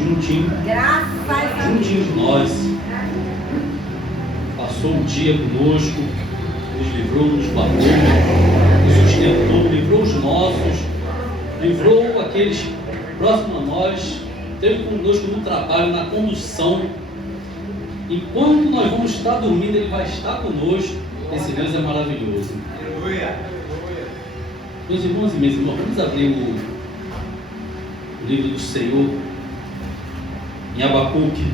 juntinho de nós, passou um dia conosco, nos livrou, nos guardou, nos sustentou, livrou os nossos, livrou aqueles próximos a nós, esteve conosco no trabalho, na condução. Enquanto nós vamos estar dormindo, Ele vai estar conosco. Esse Deus é maravilhoso. Aleluia. Meus irmãos e minhas irmãs, vamos abrir o livro do Senhor em Abacuque.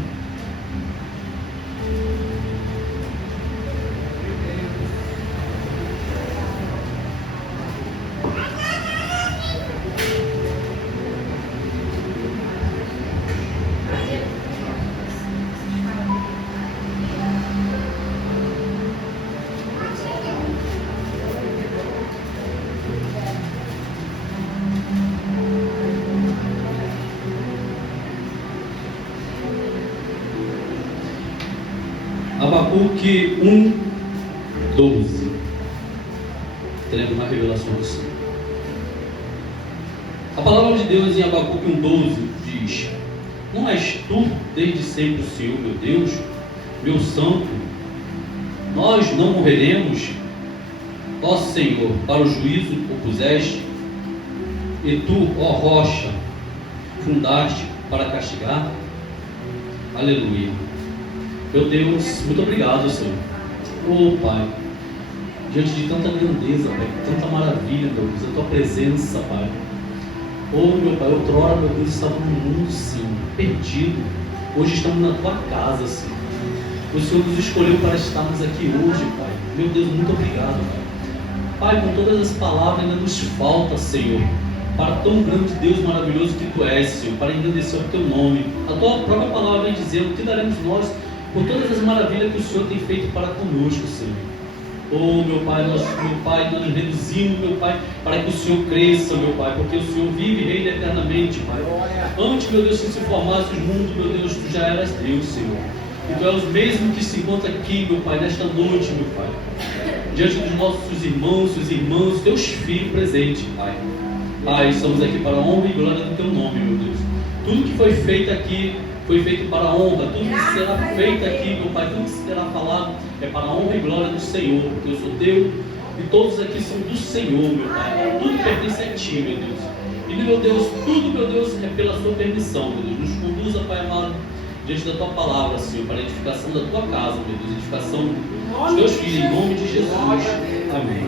Abacuque 1:12. Teremos uma revelação do Senhor. A palavra de Deus em Abacuque 1:12 diz: não és tu desde sempre o Senhor, meu Deus, meu santo? Nós não morreremos, ó Senhor, para o juízo o puseste, e tu, ó rocha, fundaste para castigar? Aleluia. Meu Deus, muito obrigado, Senhor. Oh, Pai, diante de tanta grandeza, Pai, tanta maravilha, meu Deus, a Tua presença, Pai. Oh, meu Pai, outrora, meu Deus, estava no mundo, Senhor, perdido. Hoje estamos na Tua casa, Senhor. O Senhor nos escolheu para estarmos aqui hoje, Pai. Meu Deus, muito obrigado, Pai. Pai, com todas as palavras ainda nos falta, Senhor, para tão grande Deus maravilhoso que Tu és, Senhor, para engrandecer o Teu nome. A Tua própria palavra vem dizendo: que daremos nós por todas as maravilhas que o Senhor tem feito para conosco, Senhor. Oh, meu Pai, nós nos reduzimos, meu Pai, para que o Senhor cresça, meu Pai, porque o Senhor vive e reina eternamente, Pai. Antes, meu Deus, que se formasse o mundo, meu Deus, Tu já eras Deus, Senhor. E Tu és o mesmo que se encontra aqui, meu Pai, nesta noite, meu Pai, diante dos nossos irmãos, os irmãos, Teus filhos presentes, Pai. Pai, estamos aqui para a honra e glória do Teu nome, meu Deus. Tudo que foi feito aqui foi feito para a honra, tudo que será feito aqui, meu Pai, tudo que será falado é para a honra e glória do Senhor, porque eu sou Teu e todos aqui são do Senhor, meu Pai. Tudo pertence a Ti, meu Deus. E, meu Deus, tudo, meu Deus, é pela Sua permissão, meu Deus. Nos conduza, Pai amado, diante da Tua palavra, Senhor, para a edificação da Tua casa, meu Deus, edificação dos Teus filhos, em nome de Jesus. Amém.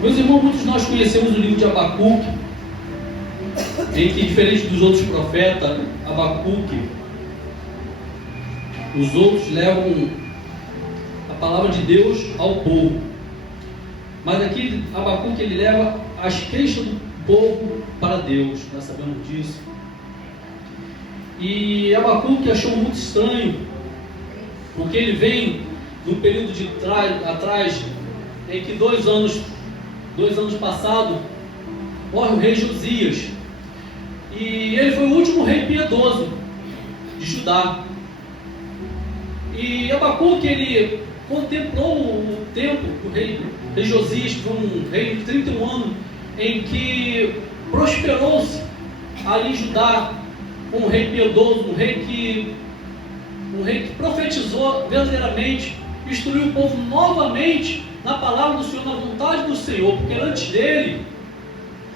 Meus irmãos, muitos de nós conhecemos o livro de Abacuque, em que, diferente dos outros profetas, Abacuque, os outros levam a palavra de Deus ao povo. Mas aqui, Abacuque, ele leva as queixas do povo para Deus. Nós sabemos disso. E Abacuque achou muito estranho, porque ele vem num período de atrás, em que 2 anos passados, morre o rei Josias. E ele foi o último rei piedoso de Judá. E Abacuque, ele contemplou o tempo do rei Josias, que foi um rei de 31 anos, em que prosperou-se ali em Judá, um rei piedoso, um rei que profetizou verdadeiramente, instruiu o povo novamente na palavra do Senhor, na vontade do Senhor, porque antes dele,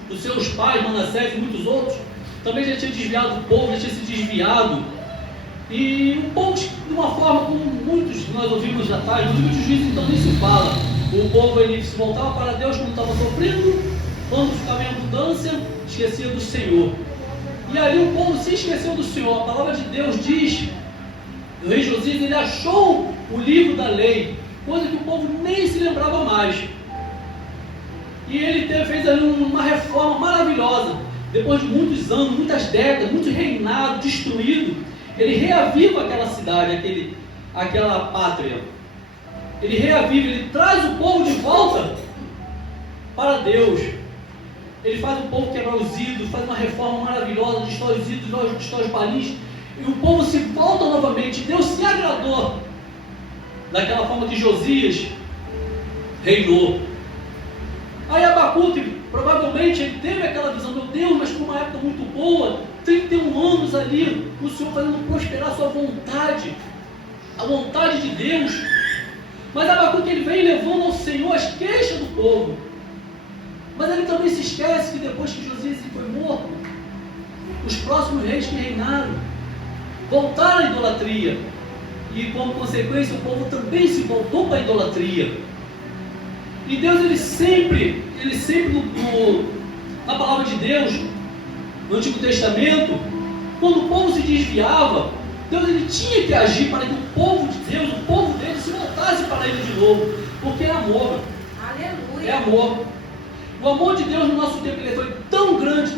os seus pais, Manassés e muitos outros, também já tinha desviado o povo, já tinha se desviado. E um povo, de uma forma como muitos nós ouvimos já atrás, no livro de Juízes, então nem se fala. O povo, ele se voltava para Deus quando estava sofrendo, quando ficava em abundância, esquecia do Senhor. E ali o povo se esqueceu do Senhor. A palavra de Deus diz: o rei Josias, ele achou o livro da lei, coisa que o povo nem se lembrava mais. E ele fez ali uma reforma maravilhosa. Depois de muitos anos, muitas décadas, muito reinado, destruído, ele reaviva aquela cidade, aquela pátria. Ele reaviva, ele traz o povo de volta para Deus. Ele faz o povo quebrar os ídolos, faz uma reforma maravilhosa, destrói os ídolos, destrói os balins, e o povo se volta novamente. Deus se agradou daquela forma que Josias reinou. Aí Abacuque, provavelmente, ele teve aquela visão: meu Deus, mas como é época muito boa, 31 anos ali, o Senhor fazendo prosperar a sua vontade, a vontade de Deus. Mas Abacuque ele vem levando ao Senhor as queixas do povo. Mas ele também se esquece que depois que Josias foi morto, os próximos reis que reinaram voltaram à idolatria. E como consequência o povo também se voltou para a idolatria. E Deus ele sempre na palavra de Deus, no Antigo Testamento, quando o povo se desviava, Deus ele tinha que agir para que o povo de Deus, o povo dele, se voltasse para ele de novo, porque é amor. Aleluia. É amor. O amor de Deus no nosso tempo ele foi tão grande,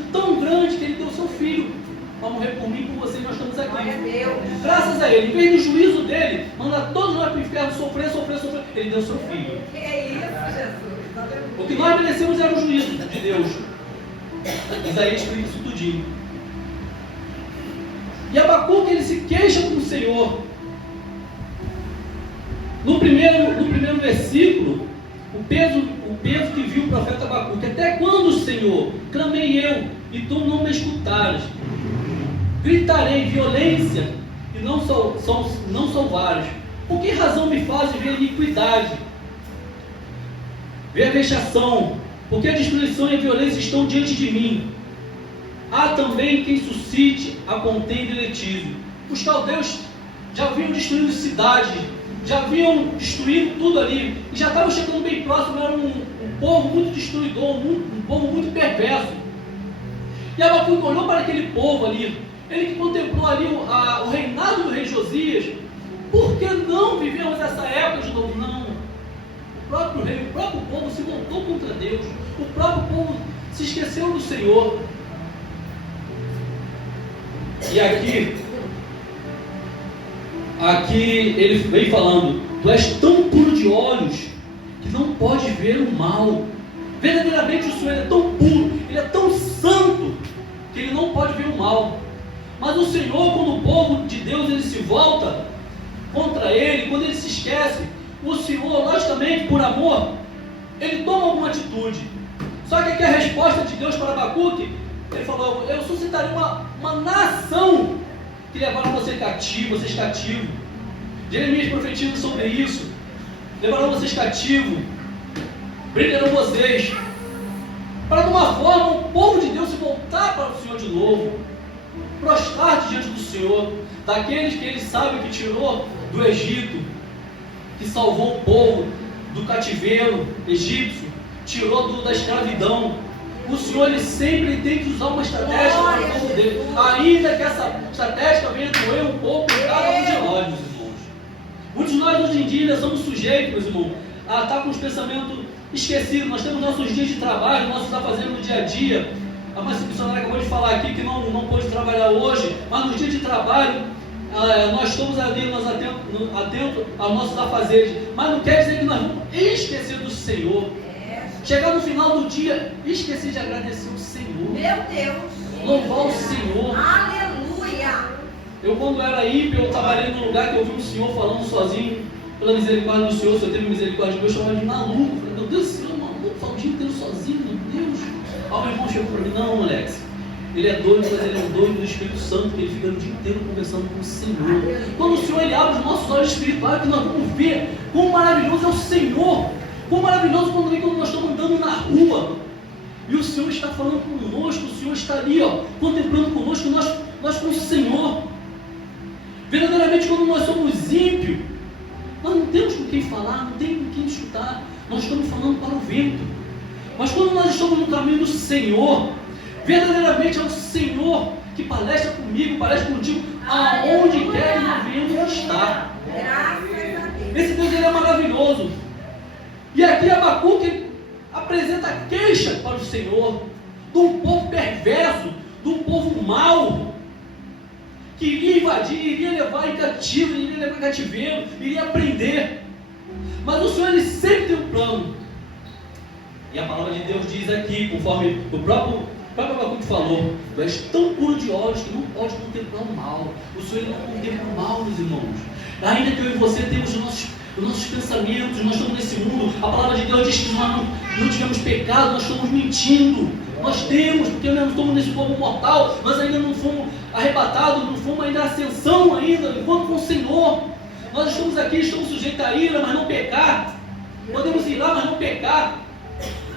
que ele deu o seu filho para morrer por mim e por você, e nós estamos aqui. Glória a Deus. Graças a ele, em vez do juízo dele, mandar todos nós para o inferno sofrer, ele deu o seu filho. Que é isso, Jesus? Aleluia. O que nós merecemos era o juízo de Deus. Isaías explica isso tudinho. E Abacuque ele se queixa com o Senhor. No primeiro versículo, o peso que viu o profeta Abacuque: até quando, Senhor, clamei eu, e tu não me escutares? Gritarei violência, e não salvares. Por que razão me fazes ver iniquidade? Ver a vexação, porque a destruição e a violência estão diante de mim. Há também quem suscite a contenda e litígio. Os caldeus já haviam destruído cidades, já haviam destruído tudo ali, e já estavam chegando bem próximo. Era um povo muito destruidor, um povo muito perverso. E Abacuque olhou para aquele povo ali, ele que contemplou ali o reinado do rei Josias. Por que não vivemos essa época de novo? Não. O próprio rei, o próprio povo se voltou contra Deus, o próprio povo se esqueceu do Senhor. E aqui ele vem falando: tu és tão puro de olhos que não pode ver o mal. Verdadeiramente o Senhor é tão puro, ele é tão santo, que ele não pode ver o mal. Mas o Senhor, quando o povo de Deus ele se volta contra ele, quando ele se esquece, o Senhor, logicamente, por amor, ele toma alguma atitude. Só que aqui a resposta de Deus para Abacuque, ele falou: eu suscitarei uma nação que levará vocês cativos. Jeremias profetiza sobre isso. Levarão vocês cativos, brilharão vocês, para de uma forma o povo de Deus se voltar para o Senhor de novo, prostrar diante do Senhor, daqueles que ele sabe que tirou do Egito, que salvou o povo do cativeiro egípcio, tirou da escravidão. O Senhor ele sempre tem que usar uma estratégia para o povo dele, ainda que essa estratégia venha doer um pouco em cada um de nós, meus irmãos. Muitos de nós hoje em dia somos sujeitos, meus irmãos, a estar com os pensamentos esquecidos. Nós temos nossos dias de trabalho, nossos afazeres no dia a dia. A missionária acabou de falar aqui que não pôde trabalhar hoje, mas no dia de trabalho nós estamos ali, atentos aos nossos afazeres. Mas não quer dizer que nós vamos esquecer do Senhor. Chegar no final do dia, esquecer de agradecer o Senhor. Meu Deus. Louvar o Senhor. Aleluia. Eu, quando era ímpio, eu trabalhei num lugar que eu vi um senhor falando sozinho, pela misericórdia do Senhor. Se eu tenho misericórdia de Deus, eu chamava de maluco. Falei: meu Deus do céu, maluco, fala o dia inteiro sozinho, meu Deus. Aí o meu irmão chegou para mim: não, Alex, ele é doido, mas ele é um doido do Espírito Santo, que ele fica o dia inteiro conversando com o Senhor. Quando o Senhor ele abre os nossos olhos espirituais, que nós vamos ver quão maravilhoso é o Senhor. Quão maravilhoso quando nós estamos andando na rua e o Senhor está falando conosco, o Senhor está ali, contemplando conosco, nós com o Senhor. Verdadeiramente, quando nós somos ímpios, nós não temos com quem falar, não tem com quem escutar, nós estamos falando para o vento. Mas quando nós estamos no caminho do Senhor, verdadeiramente é o Senhor que palestra comigo, palestra contigo, aonde quer que nós venhamos estar. Graças a Deus. Esse Deus ele é maravilhoso. E aqui Abacuque apresenta queixa para o Senhor de um povo perverso, de um povo mau, que iria invadir, iria levar em cativo, iria levar em cativeiro, iria prender. Mas o Senhor ele sempre tem um plano. E a palavra de Deus diz aqui, conforme o próprio Abacuque falou: tu és tão puro de olhos que não pode contemplar o mal. O Senhor ele não contempla o mal, meus irmãos. Ainda que eu e você temos os nossos pensamentos, nós estamos nesse mundo, a palavra de Deus diz que nós não tivemos pecado, nós estamos mentindo. Nós temos, porque nós não estamos nesse corpo mortal, nós ainda não fomos arrebatados, não fomos ainda à ascensão ainda, enquanto com o Senhor. Nós estamos aqui, estamos sujeitos a ira, mas não pecar. Podemos ir lá, mas não pecar.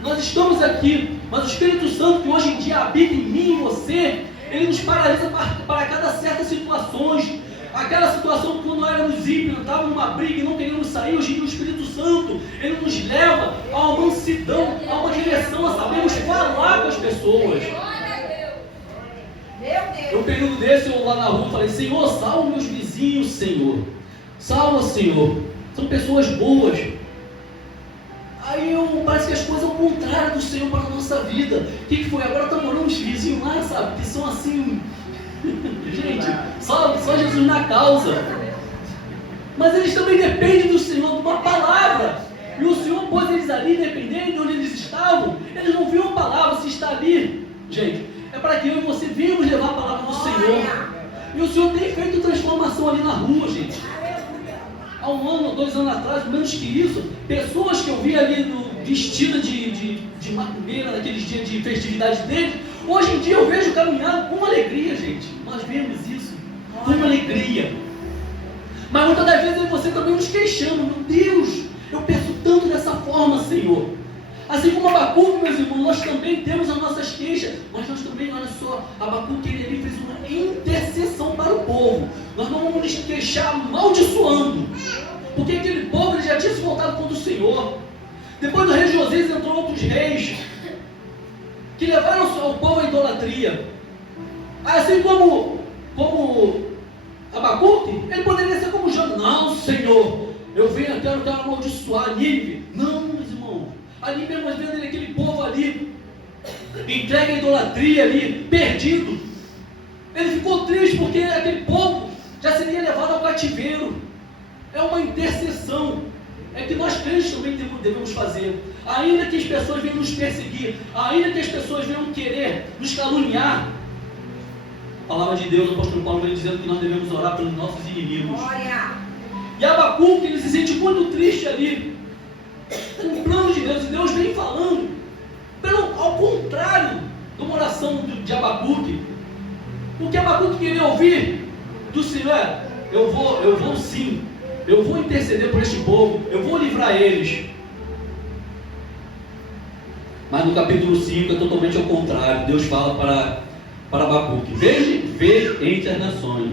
Nós estamos aqui, mas o Espírito Santo que hoje em dia habita em mim e em você, ele nos paralisa para cada certas situações. Aquela situação quando nós éramos ímpios, estávamos numa briga e não queríamos sair, hoje em dia o Espírito Santo, ele nos leva a uma mansidão, a uma direção, a sabermos falar com as pessoas. No período desse, eu lá na rua falei: Senhor, salva meus vizinhos, Senhor. Salva, Senhor. São pessoas boas. Aí parece que as coisas são o contrário do Senhor para a nossa vida. O que foi? Agora está morando uns vizinhos lá, sabe? Que são assim... Gente, só Jesus na causa. Mas eles também dependem do Senhor, de uma palavra. E o Senhor pôs eles ali, independente de onde eles estavam. Eles não viam a palavra. Se está ali, gente, é para que eu e você venhamos levar a palavra do Senhor. E o Senhor tem feito transformação ali na rua, gente. Há 1 ano, 2 anos atrás, menos que isso, pessoas que eu vi ali vestidas de macumbeira naqueles dias de festividade deles, hoje em dia eu vejo caminhando com alegria, gente. Nós vemos isso, com alegria. Mas muitas das vezes você também nos queixando: meu Deus, eu penso tanto dessa forma, Senhor. Assim como Abacuque, meus irmãos, nós também temos as nossas queixas, mas nós também, olha só, Abacuque ele ali fez uma intercessão para o povo. Nós não vamos nos queixar amaldiçoando, porque aquele povo ele já tinha se voltado contra o Senhor. Depois do rei Josias entrou outros reis que levaram o povo à idolatria. Assim como Abacuque, ele poderia ser como Jonas: não, Senhor, eu venho até, eu quero amaldiçoar Nínive. Não, meus irmãos, ali mesmo nós vemos aquele povo ali, entregue à idolatria ali, perdido. Ele ficou triste porque aquele povo já seria levado ao cativeiro. É uma intercessão. É que nós crentes também devemos fazer. Ainda que as pessoas venham nos perseguir, ainda que as pessoas venham querer nos caluniar, a palavra de Deus, o apóstolo Paulo vem dizendo que nós devemos orar pelos nossos inimigos. E Abacuque, ele se sente muito triste ali, com o plano de Deus, e Deus vem falando, ao contrário de uma oração de Abacuque. O que Abacuque queria ouvir do Senhor: eu vou sim, eu vou interceder por este povo, eu vou livrar eles. Mas no capítulo 5 é totalmente ao contrário. Deus fala para Abacuque: vede entre as nações,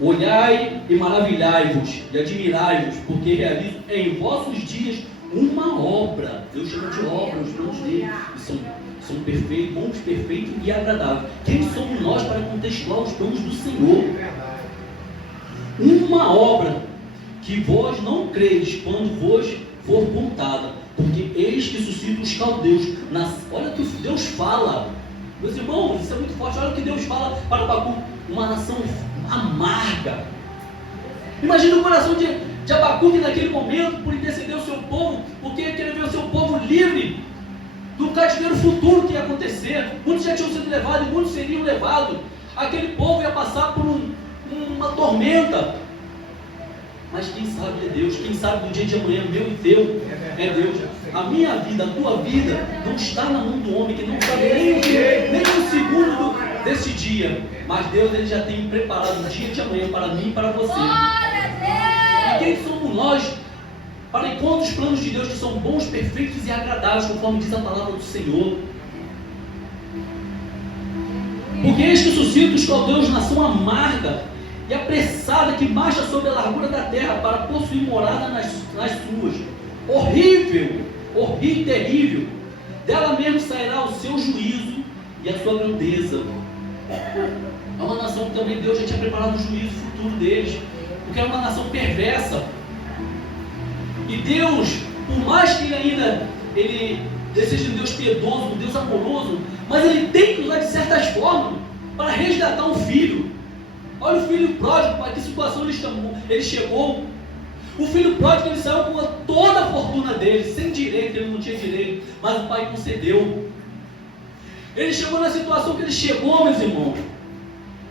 olhai e maravilhai-vos e admirai-vos, porque realizo em vossos dias uma obra. Deus chama de obra os planos dele, são perfeitos, bons, perfeitos e agradáveis. Quem somos nós para contextuar os planos do Senhor? Uma obra que vós não creis quando vos for contada, porque eis que suscita os caldeus. Olha o que Deus fala, meus irmãos, isso é muito forte. Olha o que Deus fala para Abacuque: uma nação amarga. Imagina o coração de Abacuque naquele momento, por interceder o seu povo, porque queria ver o seu povo livre do cativeiro futuro que ia acontecer. Muitos já tinham sido levados e muitos seriam levados. Aquele povo ia passar por uma tormenta. Mas quem sabe é Deus. Quem sabe do dia de amanhã, meu e teu, é Deus. A minha vida, a tua vida, não está na mão do homem, que não sabe nem um segundo desse dia. Mas Deus, ele já tem preparado o dia de amanhã para mim e para você. E quem somos nós para encontrar os planos de Deus, que são bons, perfeitos e agradáveis, conforme diz a palavra do Senhor? Porque eis que suscita os caldeus, nação amarga e apressada, que marcha sobre a largura da terra para possuir morada nas suas. Horrível e terrível, dela mesmo sairá o seu juízo e a sua grandeza. É uma nação que também Deus já tinha preparado o juízo futuro deles, porque é uma nação perversa. E Deus, por mais que ele seja um Deus piedoso, um Deus amoroso, mas ele tem que usar de certas formas para resgatar um filho. Olha o filho pródigo, para que situação ele chegou. O filho pródigo, ele saiu com toda a fortuna dele, sem direito, ele não tinha direito, mas o pai concedeu. Ele chegou na situação que ele chegou, meus irmãos,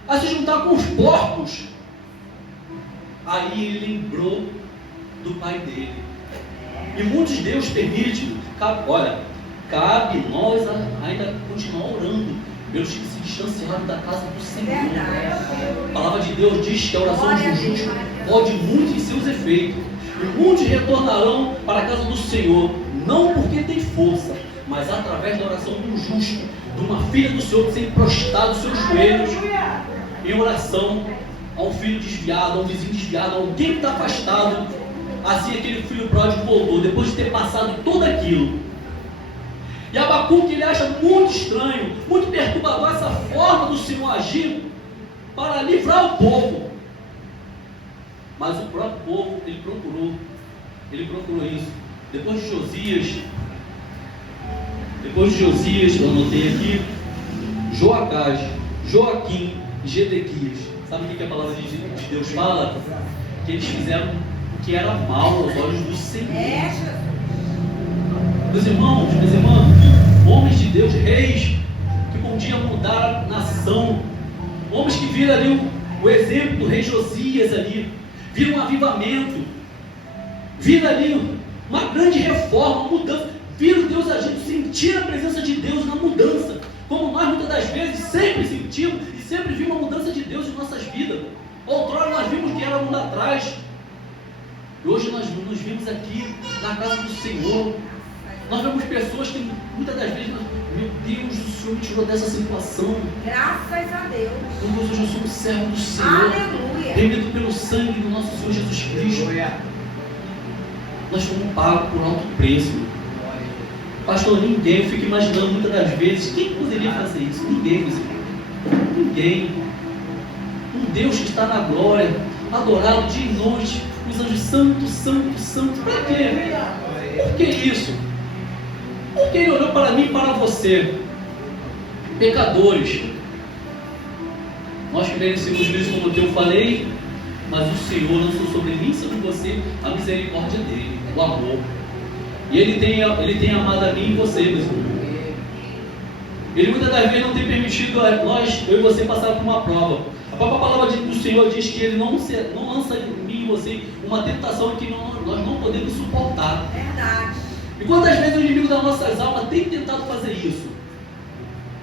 a se juntar com os porcos. Aí ele lembrou do pai dele. E muitos Deus permite, olha, cabe nós ainda continuar orando pelos que se distanciaram da casa do Senhor. A palavra de Deus diz que a oração de um justo pode muito em seus efeitos. E muitos retornarão para a casa do Senhor, não porque tem força, mas através da oração do justo, de uma filha do Senhor que tem prostrado os seus joelhos em oração a um filho desviado, a um vizinho desviado, a alguém que está afastado. Assim aquele filho pródigo voltou, depois de ter passado tudo aquilo. E Abacuque, ele acha muito estranho, muito perturbador essa forma do Senhor agir para livrar o povo. Mas o próprio povo, ele procurou isso. Depois de Josias, eu anotei aqui, Joacás, Joaquim e Gedequias. Sabe o que a palavra de Deus fala? Que eles fizeram o que era mal aos olhos do Senhor. Meus irmãos, minhas irmãs, homens de Deus, reis, que podiam mudar a nação, homens que viram ali o exemplo do rei Josias ali, viram um avivamento, viram ali uma grande reforma, uma mudança, viram Deus agindo, sentiram a presença de Deus na mudança, como nós muitas das vezes sempre sentimos e sempre vimos a mudança de Deus em nossas vidas. Outrora nós vimos que era um lá atrás, e hoje nós nos vimos aqui na casa do Senhor. Nós vemos pessoas que muitas das vezes, meu Deus, o Senhor me tirou dessa situação. Graças a Deus. Meu Deus, hoje eu sou um servo do Senhor. Aleluia. Remido pelo sangue do nosso Senhor Jesus Cristo. Nós fomos pagos por alto preço. Pastor, ninguém, eu fico imaginando muitas das vezes, quem poderia fazer isso? Ninguém, meus irmãos. Ninguém. Um Deus que está na glória, adorado dia e noite, os anjos santo, santo, santo. Para quê? Por que isso? Porque Ele olhou para mim e para você, pecadores. Nós que merecemos isso, como eu falei, mas o Senhor lançou sobre mim e sobre você a misericórdia dele, o amor. E Ele tem amado a mim e você, meus irmãos. Ele muitas das vezes não tem permitido nós, eu e você, passar por uma prova. A própria palavra do Senhor diz que Ele não lança em mim e você uma tentação que nós não podemos suportar. Verdade. E quantas vezes o inimigo das nossas almas tem tentado fazer isso?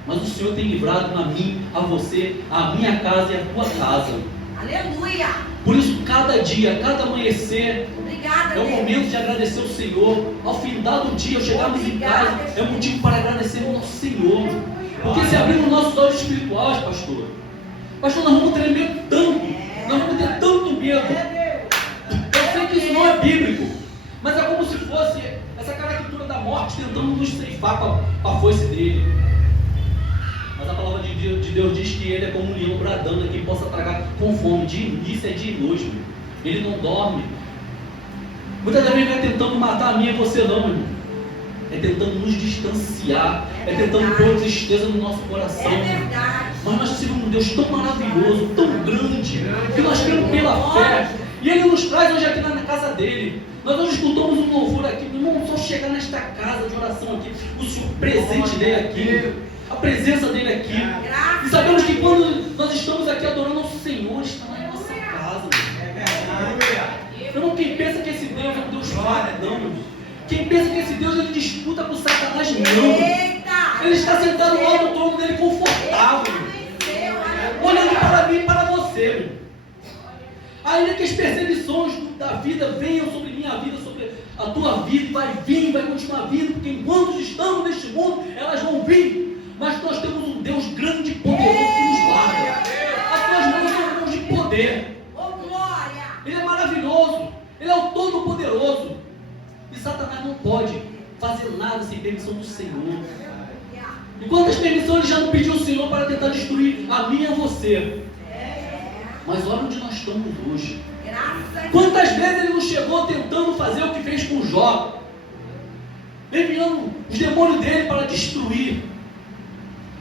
Mas o Senhor tem livrado a mim, a você, a minha casa e a tua casa. Aleluia. Por isso, cada dia, cada amanhecer, Obrigada, é o momento de agradecer ao Senhor. Ao final do dia, ao chegarmos em casa, é um motivo para agradecer ao nosso Senhor. Porque se abrir os nossos olhos espirituais, pastor, nós vamos tremer tanto, nós vamos ter tanto medo. Eu sei que isso não é bíblico, mas é como se fosse essa caricatura da morte tentando nos ceifar com a foice dele. Mas a palavra de Deus diz que ele é como um leão bradando a quem possa tragar com fome. Isso é dia e noite, meu. Ele não dorme. Muitas vezes não é tentando matar a mim e você não, irmão. É tentando nos distanciar, é tentando pôr tristeza no nosso coração. É verdade. Mas nós temos um Deus tão maravilhoso, tão grande, que nós cremos pela fé. E Ele nos traz hoje aqui na casa dele. Nós hoje escutamos um louvor aqui. Meu irmão, só chegar nesta casa de oração aqui, o Senhor, presente dele aqui, a presença dele aqui. E sabemos que quando nós estamos aqui adorando ao Senhor, está na nossa casa. Meu irmão, quem pensa que esse Deus é um Deus fraco, não, meu irmão. Quem pensa que esse Deus ele disputa com Satanás, não. Ele está sentado no alto do trono dele confortável, olhando para mim e para você, meu irmão. Ainda que as perseguições da vida venham sobre minha vida, sobre a tua vida, e vai vir, vai continuar vindo, porque enquanto estamos neste mundo, elas vão vir. Mas nós temos um Deus grande e poderoso que nos guarda. As tuas mãos são mãos de poder. Ele é maravilhoso, Ele é o Todo-Poderoso. E Satanás não pode fazer nada sem permissão do Senhor. E quantas permissões ele já não pediu ao Senhor para tentar destruir a mim e a você? Mas olha onde nós estamos hoje. Quantas vezes ele não chegou tentando fazer o que fez com Jó, enviando os demônios dele para destruir,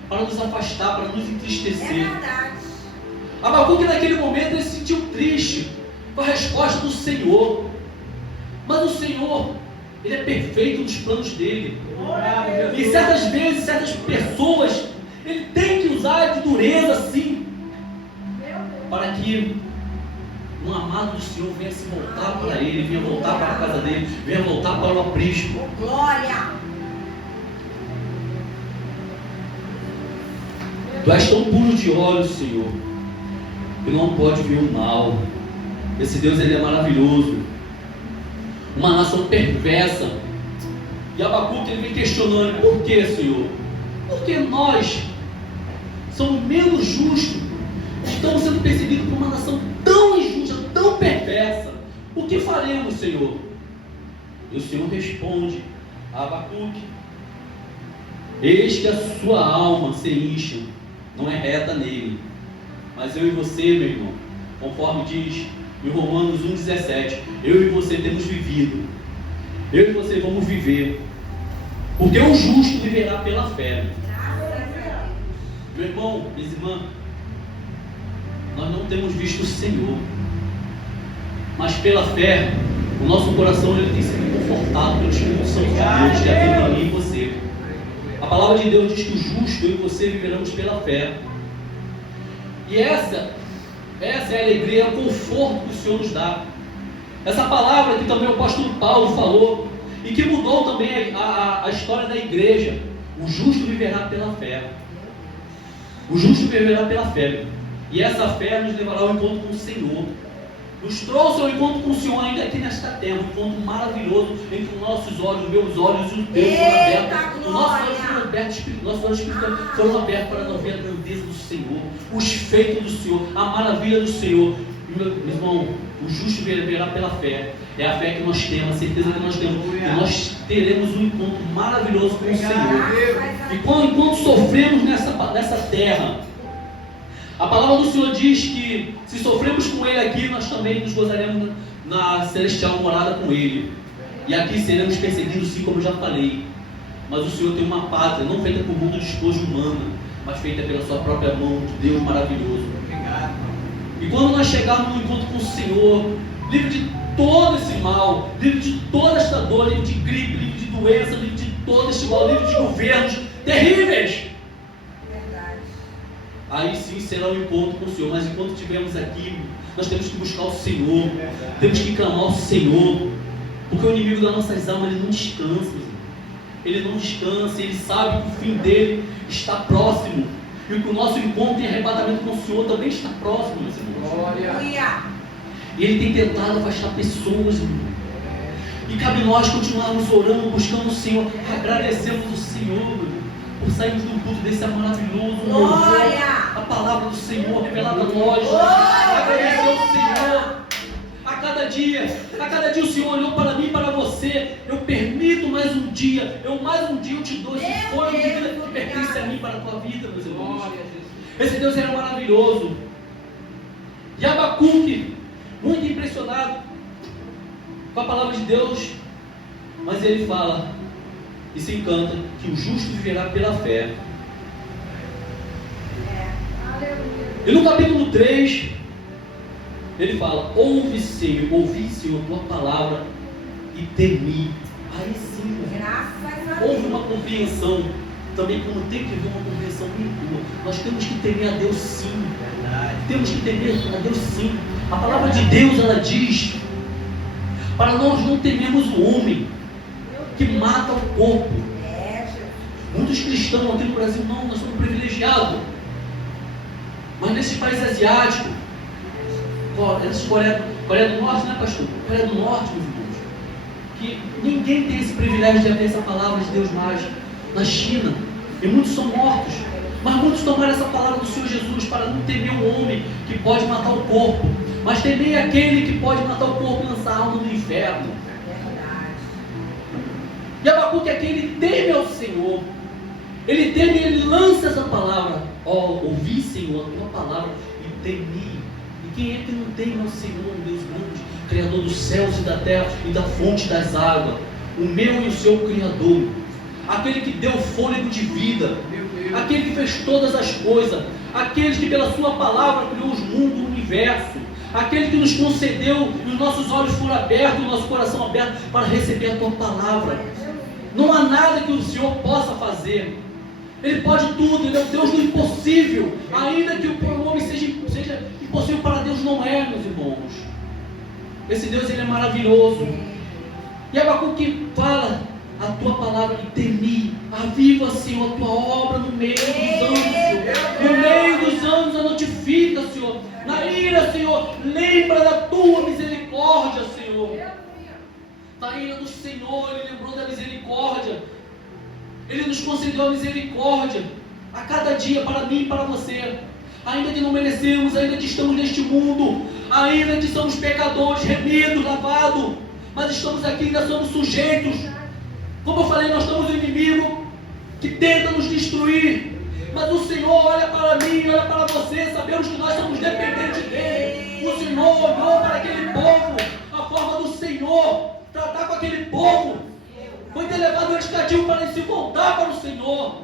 para nos afastar, para nos entristecer. Abacuque naquele momento ele se sentiu triste com a resposta do Senhor. Mas o Senhor, Ele é perfeito nos planos dele. E certas vezes, certas pessoas, Ele tem que usar de dureza sim, para que um amado do Senhor venha se voltar para Ele, venha voltar para a casa dele, venha voltar para o aprisco. Glória! Tu és tão puro de olhos, Senhor, que não pode ver o mal. Esse Deus, ele é maravilhoso. Uma nação perversa. E Abacuque, ele vem questionando: por que, Senhor? Porque nós somos menos justos, estamos sendo perseguidos por uma nação tão injusta, tão perversa. O que faremos, Senhor? E o Senhor responde a Abacuque: eis que a sua alma se incha, não é reta nele. Mas eu e você, meu irmão, conforme diz em Romanos 1,17, eu e você temos vivido, eu e você vamos viver, porque o justo viverá pela fé. Meu irmão, minha irmã, nós não temos visto o Senhor, mas pela fé, o nosso coração ele tem sido confortado pelo Espírito Santo de Deus que habita em mim e você. A palavra de Deus diz que o justo, eu e você, viveremos pela fé. E essa é a alegria, é o conforto que o Senhor nos dá. Essa palavra que também o apóstolo Paulo falou, e que mudou também a história da igreja: o justo viverá pela fé. O justo viverá pela fé. E essa fé nos levará ao encontro com o Senhor. Nos trouxe ao encontro com o Senhor ainda aqui nesta terra. Um encontro maravilhoso entre os nossos olhos, os meus olhos e os teus foram abertos. Os nossos olhos foram abertos, nossos olhos espirituais foram abertos para nós ver a grandeza do Senhor, os feitos do Senhor, a maravilha do Senhor. E, meu irmão, o justo viverá pela fé. É a fé que nós temos, a certeza que nós temos. E nós teremos um encontro maravilhoso com o Senhor. E enquanto sofremos nessa terra, a palavra do Senhor diz que se sofremos com Ele aqui, nós também nos gozaremos na celestial morada com Ele. E aqui seremos perseguidos, sim, como eu já falei. Mas o Senhor tem uma pátria, não feita por mundo de esposa humana, mas feita pela sua própria mão, de Deus maravilhoso. Obrigado. E quando nós chegarmos no encontro com o Senhor, livre de todo esse mal, livre de toda esta dor, livre de gripe, livre de doença, livre de todo este mal, livre de governos terríveis, aí sim será um encontro com o Senhor. Mas enquanto estivermos aqui, nós temos que buscar o Senhor, temos que clamar ao Senhor, porque o inimigo das nossas almas, ele não descansa, ele não descansa, ele sabe que o fim dele está próximo, e que o nosso encontro em arrebatamento com o Senhor também está próximo, meus irmãos. E ele tem tentado afastar pessoas, irmão. E cabe nós continuarmos orando, buscando o Senhor, agradecemos o Senhor por sairmos do culto desse maravilhoso louvor, a palavra do Senhor revelada a nós. Agradecer ao Senhor. A cada dia o Senhor olhou para mim e para você. Eu permito mais um dia, eu te dou esse fôlego de vida que pertence a mim para a tua vida, meus irmãos. Esse Deus era maravilhoso. E Abacuque, muito impressionado com a palavra de Deus, mas ele fala e se encanta que o justo viverá pela fé. E no capítulo 3 ele fala: ouvi, Senhor, tua palavra e temi. Aí sim, houve uma compreensão. Também, como tem que haver uma compreensão tua, nós temos que temer a Deus sim. Temos que temer a Deus sim. A palavra de Deus, ela diz para nós não temermos o homem que mata o corpo. Muitos cristãos aqui no Brasil, não, nós somos privilegiados. Mas nesses países asiáticos, Coreia do Norte, né, pastor? Coreia do Norte, meus irmãos, que ninguém tem esse privilégio de abrir essa palavra de Deus mais. Na China, e muitos são mortos, mas muitos tomaram essa palavra do Senhor Jesus para não temer o homem que pode matar o corpo, mas temer aquele que pode matar o corpo e lançar a alma no inferno. E Abacuque aqui, ele teme ao Senhor, ele teme, ele lança essa palavra: ouvi, Senhor, a tua palavra e temi. E quem é que não teme ao Senhor, Deus grande, Criador dos céus e da terra e da fonte das águas, o meu e o seu Criador, aquele que deu fôlego de vida, aquele que fez todas as coisas, aquele que pela sua palavra criou os mundos, o universo, aquele que nos concedeu e os nossos olhos foram abertos, o nosso coração aberto para receber a tua palavra. Não há nada que o Senhor possa fazer. Ele pode tudo, Ele é o Deus do impossível. Ainda que o homem seja impossível, para Deus não é, meus irmãos. Esse Deus, Ele é maravilhoso. E Abacuque fala: a tua palavra e temi, aviva, Senhor, a tua obra no meio dos anos, Senhor. No meio dos anos, a notifica, Senhor. Na ira, Senhor, lembra da tua misericórdia, Senhor. Na ira do Senhor, Ele lembrou da misericórdia. Ele nos concedeu a misericórdia a cada dia, para mim e para você. Ainda que não merecemos, ainda que estamos neste mundo, ainda que somos pecadores, remidos, lavados, mas estamos aqui, ainda somos sujeitos. Como eu falei, nós estamos no inimigo que tenta nos destruir. Mas o Senhor olha para mim, olha para você, sabemos que nós somos dependentes dEle. O Senhor olhou para aquele povo, a forma do Senhor tratar com aquele povo. Foi ter levado eles cativo para eles se voltar para o Senhor.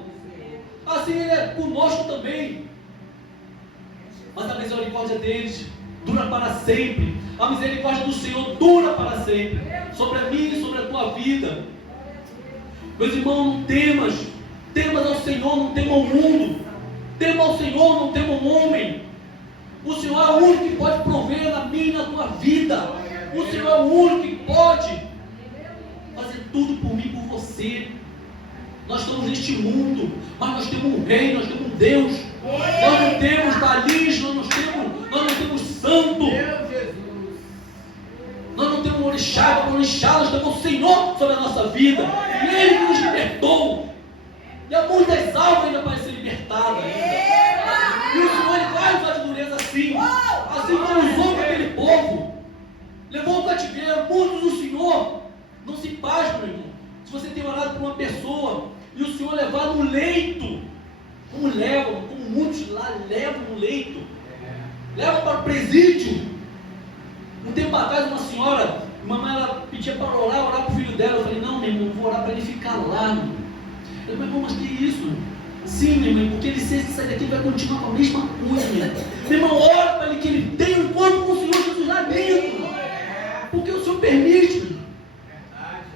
Assim Ele é conosco também. Mas a misericórdia deles dura para sempre. A misericórdia do Senhor dura para sempre. Sobre a minha e sobre a tua vida. Meus irmãos, não temas. Temas ao Senhor, não tema ao mundo. Tema ao Senhor, não tema ao homem. O Senhor é o único que pode prover na minha e na tua vida. O Senhor é o único que pode fazer tudo por mim e por você. Nós estamos neste mundo, mas nós temos um rei, nós temos um Deus. Nós não temos Balis, nós não temos santo. Nós não temos orixá, nós temos o Senhor sobre a nossa vida. E Ele que nos libertou. E há muitas almas ainda para ser libertadas. E o Senhor Ele vai usar de dureza assim. Assim como usou com aquele povo. Levou o cativeiro. Muitos do Senhor. Não se pasme, meu irmão. Se você tem orado por uma pessoa e o Senhor levar no leito, como muitos lá levam no leito, levam para o presídio. Um tempo atrás, uma senhora, mamãe, ela pedia para orar para o filho dela. Eu falei, não, meu irmão, vou orar para ele ficar lá, meu irmão. Eu falei, meu irmão, mas que isso? Sim, meu irmão, porque ele se sair daqui, ele vai continuar com a mesma coisa, meu irmão. Meu irmão, ora para ele que ele tenha um encontro com o Senhor Jesus lá dentro. Porque o Senhor permite, meu irmão.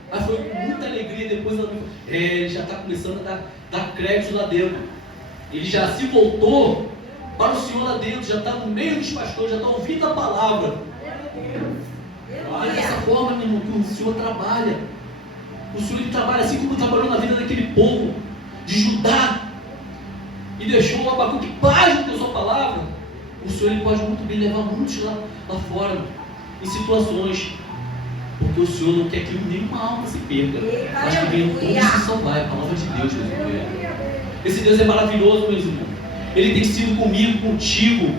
Aí foi com muita alegria, depois ela me falou, ele já está começando a dar crédito lá dentro. Ele já se voltou para o Senhor lá dentro, já está no meio dos pastores, já está ouvindo a palavra. É dessa forma, meu irmão, que o Senhor trabalha. O Senhor Ele trabalha assim como trabalhou na vida daquele povo de Judá e deixou o Abacuque plágio da sua palavra. O Senhor Ele pode muito bem levar muitos lá fora em situações, porque o Senhor não quer que nenhuma alma se perca, mas que venham todos se salvar. É a palavra de Deus, meus irmãos. Esse Deus é maravilhoso, meus irmãos. Ele tem sido comigo, contigo.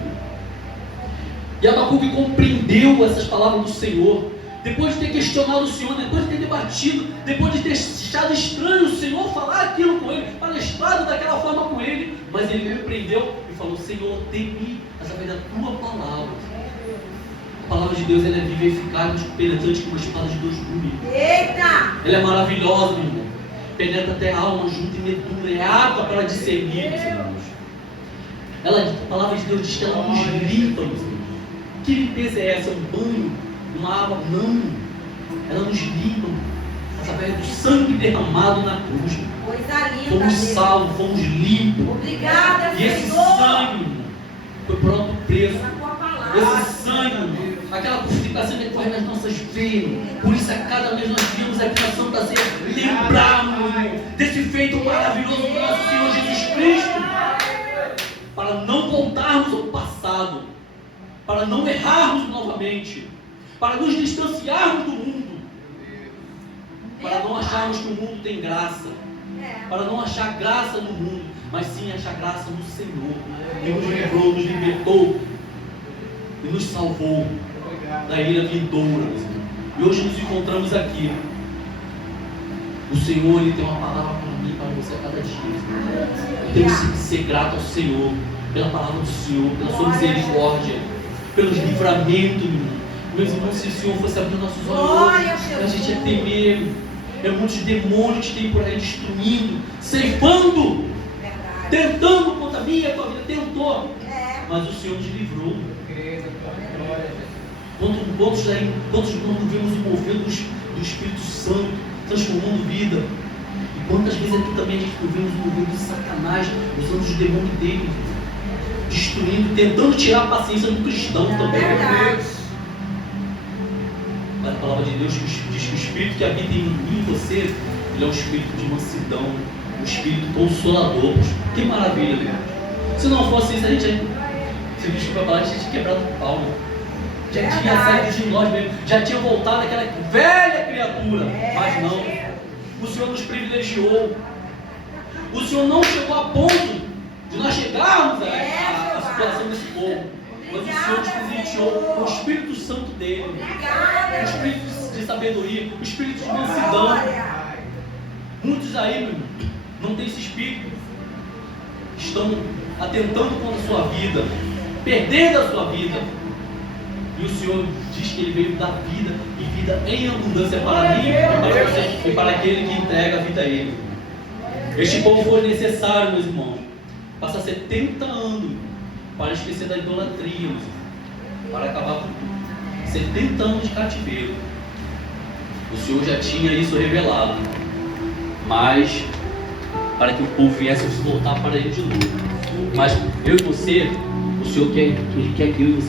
E Abacuque compreendeu essas palavras do Senhor. Depois de ter questionado o Senhor, depois de ter debatido, depois de ter achado estranho o Senhor falar aquilo com ele, palestrado daquela forma com ele, mas ele compreendeu e falou, Senhor, temi através da tua palavra. A palavra de Deus ela é viva e eficaz, penetrante como uma espada de 2 gumes. Eita! Ela é maravilhosa, meu irmão. Penetra até a alma, junto e medula, é água para discernir, meus irmãos. A palavra de Deus diz que ela nos limpa, meus irmãos. Que limpeza é essa? Um banho? Uma água? Não. Ela nos limpa através do sangue derramado na cruz. Coisa linda. Fomos salvos, fomos limpos. Obrigada, e esse Senhor. sangue foi por alto preço. Esse sangue, aquela purificação que corre nas nossas veias. Por isso, a cada vez nós vimos aqui na Santa Ceia, lembrarmos desse feito maravilhoso do nosso Senhor Jesus Cristo. Para não voltarmos ao passado. Para não errarmos novamente. Para nos distanciarmos do mundo. Para não acharmos que o mundo tem graça. Para não achar graça no mundo, mas sim achar graça no Senhor. Que nos livrou, nos libertou e nos salvou da ira vindoura. E hoje nos encontramos aqui. O Senhor Ele tem uma palavra para mim e para você a cada dia. Eu tenho que ser grato ao Senhor pela palavra do Senhor, pela sua misericórdia, pelos livramentos. Meus irmãos, se o Senhor fosse abrir nossos olhos, a gente ia temer. É muitos demônios que tem por aí destruindo, ceifando, tentando contra mim e a tua vida. Tentou, mas o Senhor nos livrou. Quantos não vemos o mover do Espírito Santo transformando vida? E quantas vezes aqui também a gente não vemos o mover de Satanás usando os demônios dele, destruindo, tentando tirar a paciência do cristão também. Mas a palavra de Deus diz que o Espírito que habita em mim e você, ele é um Espírito de mansidão, um Espírito consolador. Que maravilha, Deus! Se não fosse isso, a gente, se o bicho foi falar, a gente tinha quebrado o pau, né? Já tinha saído de nós mesmo, já tinha voltado aquela velha criatura. Mas não, o Senhor nos privilegiou. O Senhor não chegou a ponto de nós chegarmos à situação desse povo. Mas o Senhor nos presenteou com o Espírito Santo dele, o Espírito de sabedoria, o Espírito de mansidão. Muitos aí, meu irmão, não tem esse Espírito, estão atentando contra a sua vida, perdendo a sua vida. E o Senhor diz que Ele veio dar vida, e vida em abundância para mim e para você, e para aquele que entrega a vida a Ele. Este povo foi necessário, meus irmãos, passar 70 anos para esquecer da idolatria, meus irmãos, para acabar com tudo. 70 anos de cativeiro. O Senhor já tinha isso revelado, mas para que o povo viesse a se voltar para Ele de novo. Mas eu e você, o Senhor quer que Ele quer que eu e você